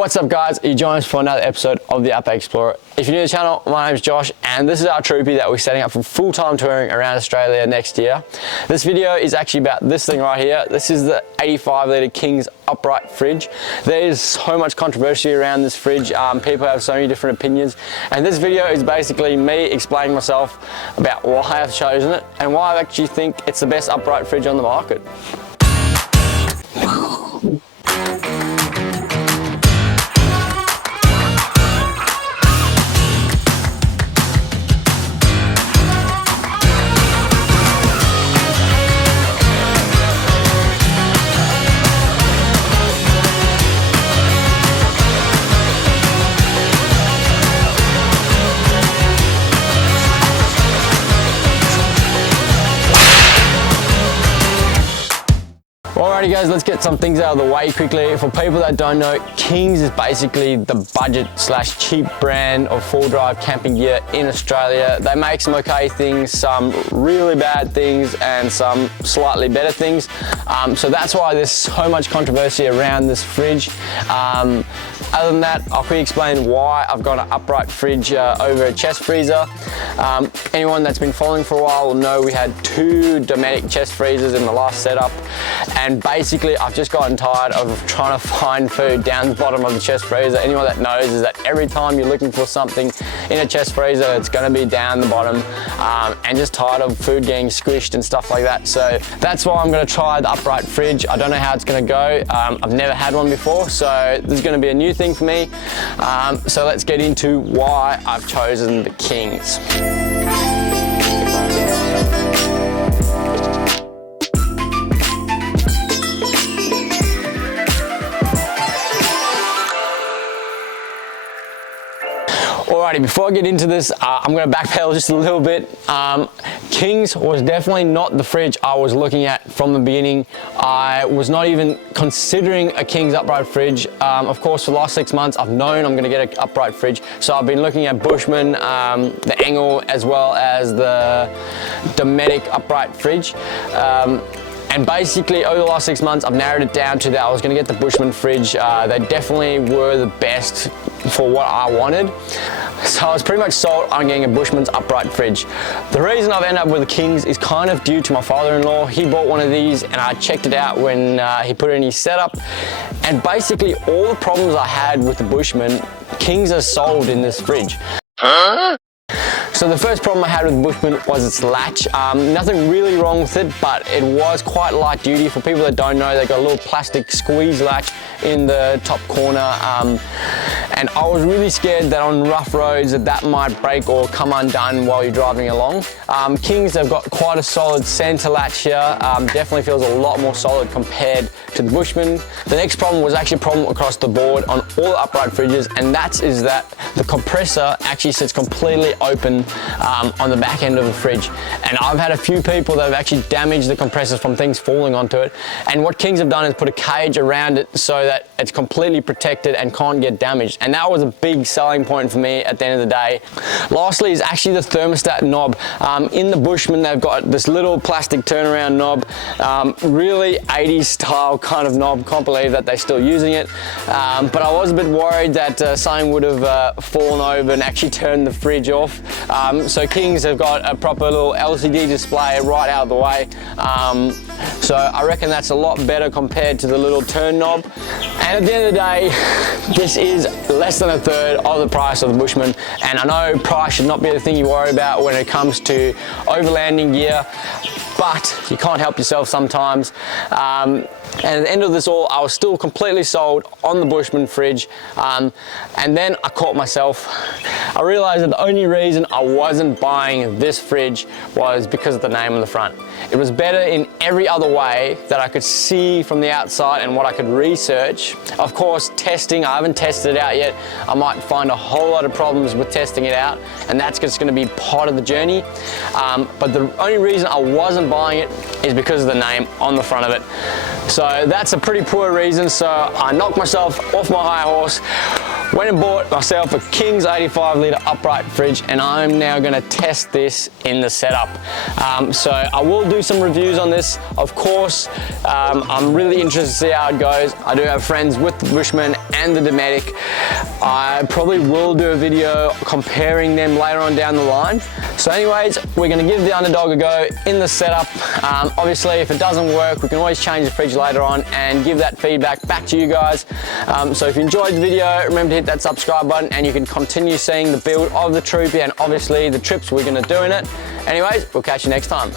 What's up guys, you join us for another episode of the Outback Explorer. If you're new to the channel, my name's Josh and this is our troopy that we're setting up for full-time touring around Australia next year. This video is actually about this thing right here. This is the 85 litre King's upright fridge. There is so much controversy around this fridge. People have so many different opinions and this video is basically me explaining myself about why I've chosen it and why I actually think it's the best upright fridge on the market. Alrighty guys, let's get some things out of the way quickly. For people that don't know, King's is basically the budget slash cheap brand of full drive camping gear in Australia. They make some okay things, some really bad things and some slightly better things. So that's why there's so much controversy around this fridge. Other than that, I'll quickly explain why I've got an upright fridge over a chest freezer. Anyone that's been following for a while will know we had two Dometic chest freezers in the last setup. And basically, I've just gotten tired of trying to find food down the bottom of the chest freezer. Anyone that knows is that every time you're looking for something in a chest freezer, it's gonna be down the bottom, and just tired of food getting squished and stuff like that. So that's why I'm gonna try the upright fridge. I don't know how it's gonna go. I've never had one before, so this is gonna be a new thing for me. So let's get into why I've chosen the King's. Alrighty, before I get into this, I'm going to backpedal just a little bit. King's was definitely not the fridge I was looking at from the beginning. I was not even considering a King's upright fridge. Of course, for the last 6 months, I've known I'm going to get an upright fridge. So I've been looking at Bushman, the Angle, as well as the Dometic upright fridge. And basically, over the last 6 months, I've narrowed it down to that I was going to get the Bushman fridge. They definitely were the best for what I wanted. So I was pretty much sold on getting a Bushman's upright fridge. The reason I've ended up with the King's is kind of due to my father-in-law. He bought one of these and I checked it out when he put it in his setup. And basically, all the problems I had with the Bushman, King's are solved in this fridge. Huh? So the first problem I had with Bushman was its latch. Nothing really wrong with it, but it was quite light duty. For people that don't know, they got a little plastic squeeze latch in the top corner. And I was really scared that on rough roads that might break or come undone while you're driving along. King's, they've got quite a solid center latch here. Definitely feels a lot more solid compared to the Bushman. The next problem was actually a problem across the board on all the upright fridges, and that the compressor actually sits completely open on the back end of the fridge. And I've had a few people that have actually damaged the compressors from things falling onto it. And what King's have done is put a cage around it so that it's completely protected and can't get damaged. And that was a big selling point for me at the end of the day. Lastly is actually the thermostat knob. In the Bushman, they've got this little plastic turnaround knob, really 80s style kind of knob. Can't believe that they're still using it. But I was a bit worried that something would have fallen over and actually turned the fridge off. So King's have got a proper little LCD display right out of the way. So I reckon that's a lot better compared to the little turn knob. And at the end of the day, this is less than a third of the price of the Bushman. And I know price should not be the thing you worry about when it comes to overlanding gear, but you can't help yourself sometimes. And at the end of this all, I was still completely sold on the Bushman fridge. And then I caught myself. I realized that the only reason I wasn't buying this fridge was because of the name on the front. It was better in every other way that I could see from the outside and what I could research. Of course, testing, I haven't tested it out yet. I might find a whole lot of problems with testing it out, and that's just gonna be part of the journey. But the only reason I wasn't buying it is because of the name on the front of it. So that's a pretty poor reason. So I knocked myself off my high horse, went and bought myself a King's 85 litre upright fridge, and I'm now gonna test this in the setup. So I will do some reviews on this, of course. I'm really interested to see how it goes. I do have friends with the Bushman and the Dometic. I probably will do a video comparing them later on down the line. So anyways, we're gonna give the Underdog a go in the setup. Obviously, if it doesn't work, we can always change the fridge later on and give that feedback back to you guys. So if you enjoyed the video, remember to hit that subscribe button and you can continue seeing the build of the Troopy and obviously the trips we're gonna do in it. Anyways, we'll catch you next time.